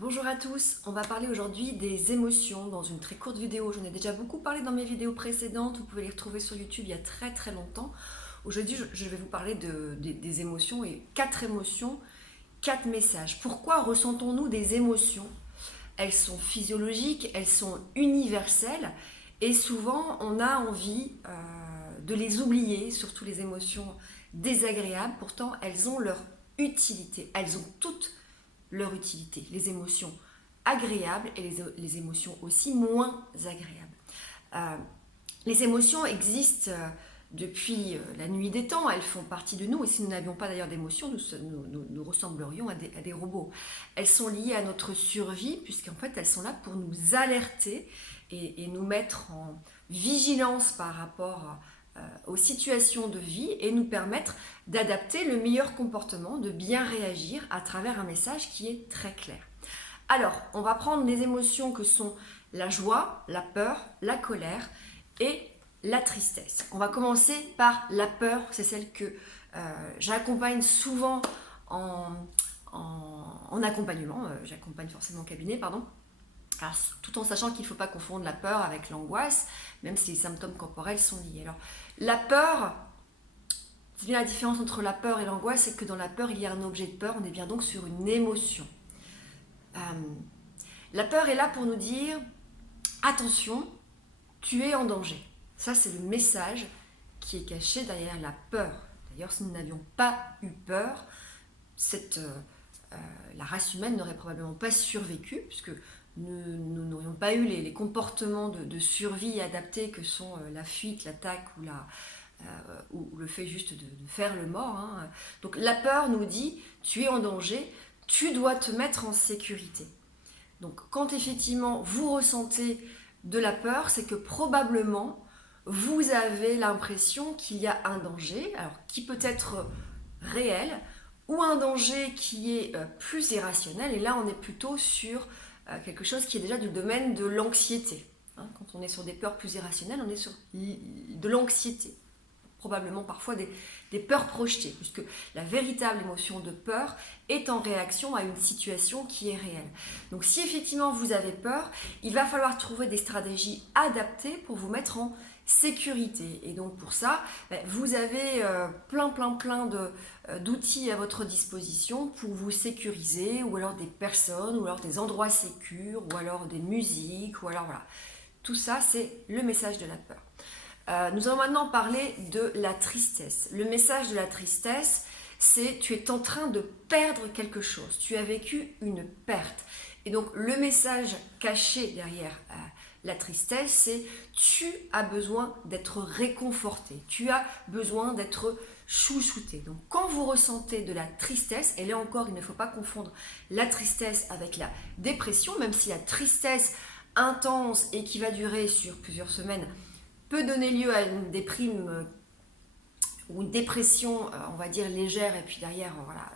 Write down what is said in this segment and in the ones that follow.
Bonjour à tous, on va parler aujourd'hui des émotions dans une très courte vidéo. J'en ai déjà beaucoup parlé dans mes vidéos précédentes, vous pouvez les retrouver sur YouTube il y a très longtemps. Aujourd'hui, je vais vous parler des émotions et 4 émotions, 4 messages. Pourquoi ressentons-nous des émotions? Elles sont physiologiques, elles sont universelles et souvent on a envie de les oublier, surtout les émotions désagréables. Pourtant, elles ont leur utilité, elles ont toutes leur utilité, les émotions agréables et les émotions aussi moins agréables. Les émotions existent depuis la nuit des temps, elles font partie de nous et si nous n'avions pas d'ailleurs d'émotions, nous ressemblerions à des robots. Elles sont liées à notre survie puisqu'en fait elles sont là pour nous alerter et nous mettre en vigilance par rapport aux situations de vie et nous permettre d'adapter le meilleur comportement, de bien réagir à travers un message qui est très clair. Alors, on va prendre les émotions que sont la joie, la peur, la colère et la tristesse. On va commencer par la peur, c'est celle que j'accompagne souvent en accompagnement, j'accompagne forcément en cabinet, pardon. Alors, tout en sachant qu'il ne faut pas confondre la peur avec l'angoisse, même si les symptômes corporels sont liés. Alors, la peur, c'est bien la différence entre la peur et l'angoisse, c'est que dans la peur, il y a un objet de peur, on est bien donc sur une émotion. La peur est là pour nous dire, attention, tu es en danger. Ça, c'est le message qui est caché derrière la peur. D'ailleurs, si nous n'avions pas eu peur, la race humaine n'aurait probablement pas survécu, puisque nous n'aurions pas eu les comportements de survie adaptés que sont la fuite, l'attaque ou le fait juste de faire le mort. Hein. Donc la peur nous dit, tu es en danger, tu dois te mettre en sécurité. Donc quand effectivement vous ressentez de la peur, c'est que probablement vous avez l'impression qu'il y a un danger, alors qui peut être réel, ou un danger qui est plus irrationnel, et là on est plutôt sur quelque chose qui est déjà du domaine de l'anxiété. Quand on est sur des peurs plus irrationnelles, on est sur de l'anxiété. Probablement parfois des peurs projetées, puisque la véritable émotion de peur est en réaction à une situation qui est réelle. Donc si effectivement vous avez peur, il va falloir trouver des stratégies adaptées pour vous mettre en sécurité. Et donc pour ça, vous avez plein d'outils à votre disposition pour vous sécuriser, ou alors des personnes, ou alors des endroits sécurs, ou alors des musiques, ou alors voilà. Tout ça, c'est le message de la peur. Nous allons maintenant parler de la tristesse. Le message de la tristesse, c'est tu es en train de perdre quelque chose. Tu as vécu une perte. Et donc le message caché derrière la tristesse, c'est tu as besoin d'être réconforté. Tu as besoin d'être chouchouté. Donc quand vous ressentez de la tristesse, et là encore, il ne faut pas confondre la tristesse avec la dépression, même si la tristesse intense et qui va durer sur plusieurs semaines peut donner lieu à une déprime ou une dépression, on va dire légère, et puis derrière, voilà,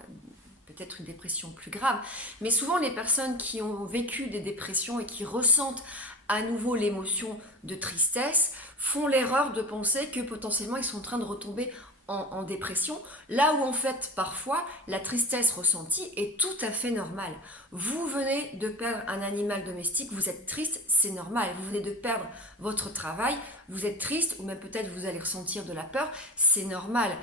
peut-être une dépression plus grave. Mais souvent, les personnes qui ont vécu des dépressions et qui ressentent à nouveau l'émotion de tristesse font l'erreur de penser que potentiellement ils sont en train de retomber en dépression, là où en fait parfois la tristesse ressentie est tout à fait normale. Vous venez de perdre un animal domestique, vous êtes triste, c'est normal. Vous venez de perdre votre travail, vous êtes triste, ou même peut-être vous allez ressentir de la peur, c'est normal.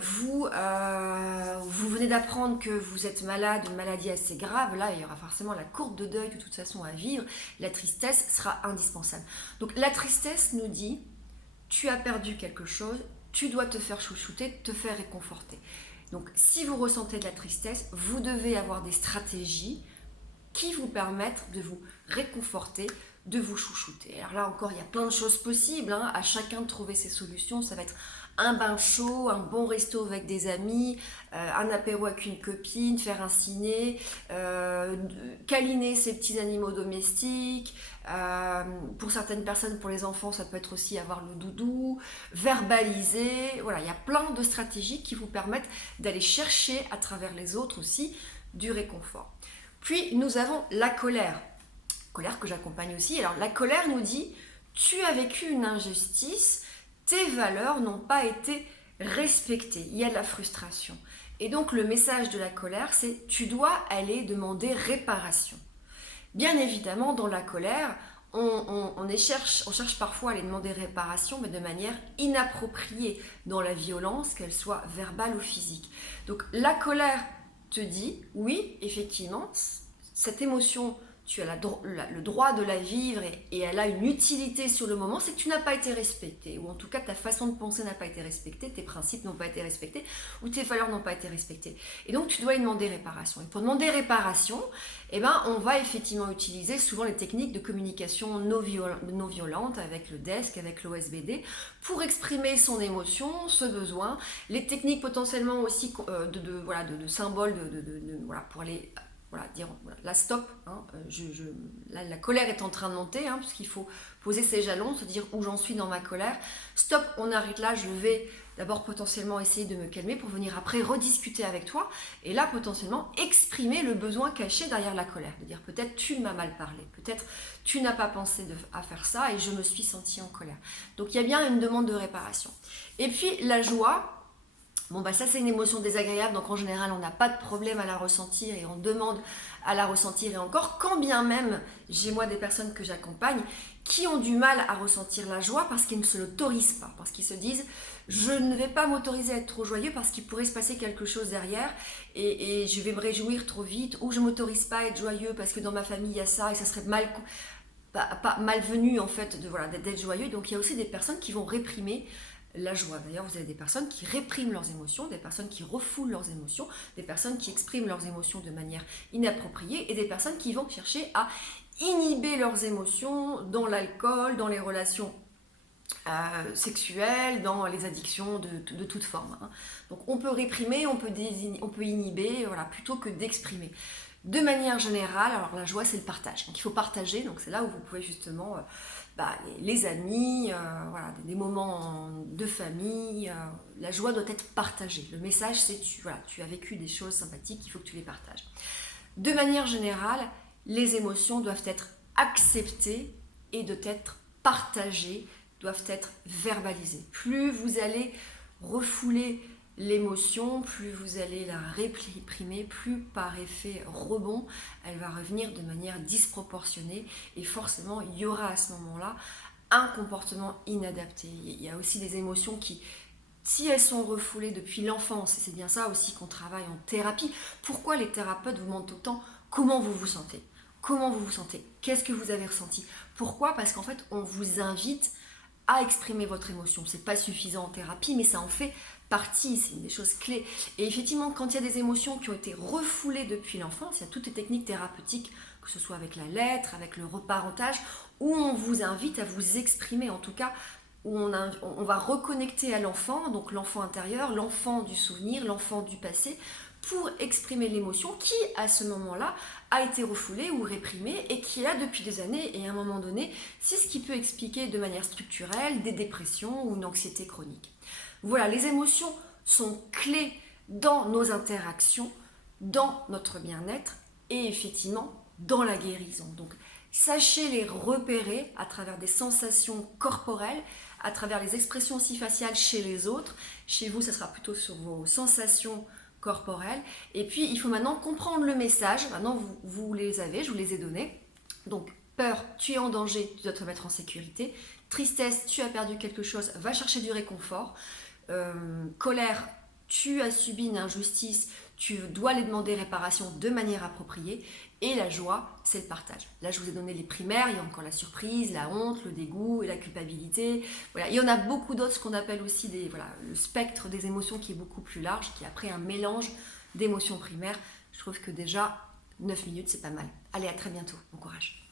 Vous venez d'apprendre que vous êtes malade, une maladie assez grave, là il y aura forcément la courbe de deuil de toute façon à vivre, la tristesse sera indispensable. Donc la tristesse nous dit, tu as perdu quelque chose, tu dois te faire chouchouter, te faire réconforter. Donc si vous ressentez de la tristesse, vous devez avoir des stratégies qui vous permettent de vous réconforter, de vous chouchouter. Alors là encore, il y a plein de choses possibles, hein, à chacun de trouver ses solutions. Ça va être un bain chaud, un bon resto avec des amis, un apéro avec une copine, faire un ciné, câliner ses petits animaux domestiques. Pour certaines personnes, pour les enfants, ça peut être aussi avoir le doudou, verbaliser. Voilà, il y a plein de stratégies qui vous permettent d'aller chercher à travers les autres aussi du réconfort. Puis nous avons la colère que j'accompagne aussi. Alors la colère nous dit, tu as vécu une injustice, tes valeurs n'ont pas été respectées, il y a de la frustration. Et donc le message de la colère, c'est tu dois aller demander réparation. Bien évidemment, dans la colère, on cherche parfois à les demander réparation, mais de manière inappropriée dans la violence, qu'elle soit verbale ou physique. Donc la colère te dit, oui, effectivement, cette émotion, tu as le droit de la vivre et elle a une utilité sur le moment, c'est que tu n'as pas été respecté, ou en tout cas ta façon de penser n'a pas été respectée, tes principes n'ont pas été respectés, ou tes valeurs n'ont pas été respectées. Et donc tu dois y demander réparation. Et pour demander réparation, eh ben, on va effectivement utiliser souvent les techniques de communication non violente avec le DESC, avec l'OSBD, pour exprimer son émotion, ce besoin, les techniques potentiellement aussi de symboles voilà, pour aller dire voilà, là stop, hein, là, la colère est en train de monter, hein, puisqu'il faut poser ses jalons, se dire où j'en suis dans ma colère, stop, on arrête là, je vais d'abord potentiellement essayer de me calmer pour venir après rediscuter avec toi, et là potentiellement exprimer le besoin caché derrière la colère, de dire peut-être tu m'as mal parlé, peut-être tu n'as pas pensé à faire ça et je me suis sentie en colère. Donc il y a bien une demande de réparation. Et puis la joie, bon bah ça c'est une émotion désagréable, donc en général on n'a pas de problème à la ressentir et on demande à la ressentir, et encore quand bien même j'ai moi des personnes que j'accompagne qui ont du mal à ressentir la joie parce qu'ils ne se l'autorisent pas, parce qu'ils se disent je ne vais pas m'autoriser à être trop joyeux parce qu'il pourrait se passer quelque chose derrière et je vais me réjouir trop vite, ou je ne m'autorise pas à être joyeux parce que dans ma famille il y a ça et ça serait pas malvenu en fait d'être joyeux. Donc il y a aussi des personnes qui vont réprimer la joie. D'ailleurs, vous avez des personnes qui répriment leurs émotions, des personnes qui refoulent leurs émotions, des personnes qui expriment leurs émotions de manière inappropriée et des personnes qui vont chercher à inhiber leurs émotions dans l'alcool, dans les relations sexuelles, dans les addictions de toute forme. Hein. Donc on peut réprimer, on peut inhiber, voilà, plutôt que d'exprimer. De manière générale, alors la joie c'est le partage. Donc il faut partager, donc c'est là où vous pouvez justement les amis, voilà, des moments de famille, la joie doit être partagée. Le message c'est tu as vécu des choses sympathiques, il faut que tu les partages. De manière générale, les émotions doivent être acceptées et doivent être partagées, doivent être verbalisées. Plus vous allez refouler l'émotion, plus vous allez la réprimer, plus par effet rebond, elle va revenir de manière disproportionnée et forcément il y aura à ce moment-là un comportement inadapté. Il y a aussi des émotions qui, si elles sont refoulées depuis l'enfance, et c'est bien ça aussi qu'on travaille en thérapie, pourquoi les thérapeutes vous demandent autant comment vous vous sentez ? Comment vous vous sentez ? Qu'est-ce que vous avez ressenti ? Pourquoi ? Parce qu'en fait, on vous invite à exprimer votre émotion. C'est pas suffisant en thérapie, mais ça en fait partie, c'est une des choses clés. Et effectivement, quand il y a des émotions qui ont été refoulées depuis l'enfance, il y a toutes les techniques thérapeutiques, que ce soit avec la lettre, avec le reparentage, où on vous invite à vous exprimer, en tout cas, où on va reconnecter à l'enfant, donc l'enfant intérieur, l'enfant du souvenir, l'enfant du passé, pour exprimer l'émotion qui, à ce moment-là, a été refoulée ou réprimée et qui est là depuis des années. Et à un moment donné, c'est ce qui peut expliquer de manière structurelle des dépressions ou une anxiété chronique. Voilà, les émotions sont clés dans nos interactions, dans notre bien-être et effectivement dans la guérison. Donc, sachez les repérer à travers des sensations corporelles, à travers les expressions aussi faciales chez les autres. Chez vous, ça sera plutôt sur vos sensations corporelles. Et puis, il faut maintenant comprendre le message. Maintenant, vous les avez, je vous les ai donnés. Donc, peur, tu es en danger, tu dois te mettre en sécurité. Tristesse, tu as perdu quelque chose, va chercher du réconfort. Colère, tu as subi une injustice, tu dois les demander réparation de manière appropriée. Et la joie, c'est le partage. Là, je vous ai donné les primaires, il y a encore la surprise, la honte, le dégoût et la culpabilité. Voilà. Il y en a beaucoup d'autres, ce qu'on appelle aussi le spectre des émotions qui est beaucoup plus large, qui est après un mélange d'émotions primaires. Je trouve que déjà, 9 minutes, c'est pas mal. Allez, à très bientôt. Bon courage.